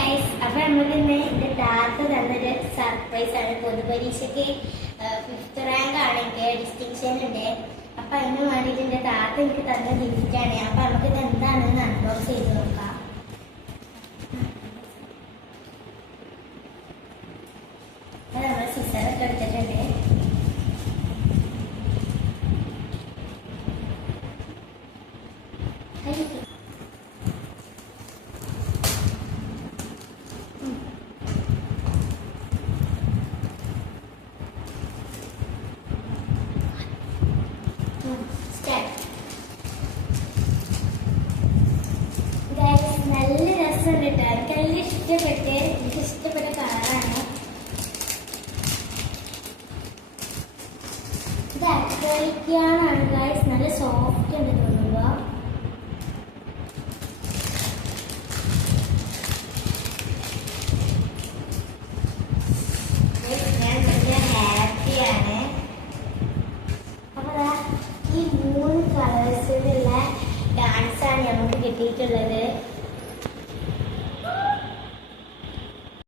Guys, അപ്പൊ നമ്മളിന്ന് എന്റെ താത്ത തന്നൊരു സർപ്രൈസ് ആണ്. പൊതുപരീക്ഷയ്ക്ക് 5th റാങ്ക് ആണ്, എനിക്ക് ഡിസ്റ്റിങ്ഷൻ ഉണ്ട്. അപ്പൊ അതിന് വേണ്ടിയിട്ട് എന്റെ താത്ത എനിക്ക് തന്ന ഗിഫ്റ്റ് ആണ്. അപ്പൊ നമുക്ക് ഇത് എന്താണെന്ന് അൺബോക്സ് ചെയ്ത് നോക്കാം. അപ്പൊ നമ്മൾ സിസറൊക്കെ എടുത്തിട്ടുണ്ട്. നല്ല രസമുണ്ട് കേട്ടോ. എനിക്കെല്ലാം ഇഷ്ടപ്പെട്ട്, എനിക്ക് ഇഷ്ടപ്പെട്ട കളറാണ് ഇത്. അക്രലിക്കാണ് ഗൈസ്, നല്ല സോഫ്റ്റ് ഉണ്ട് തോന്നുക. ഞാൻ ഹാപ്പിയാണ്. അപ്പൊ ഈ 3 കളേഴ്സിലുള്ള ഡാൻസാണ് നമുക്ക് കിട്ടിയിട്ടുള്ളത്.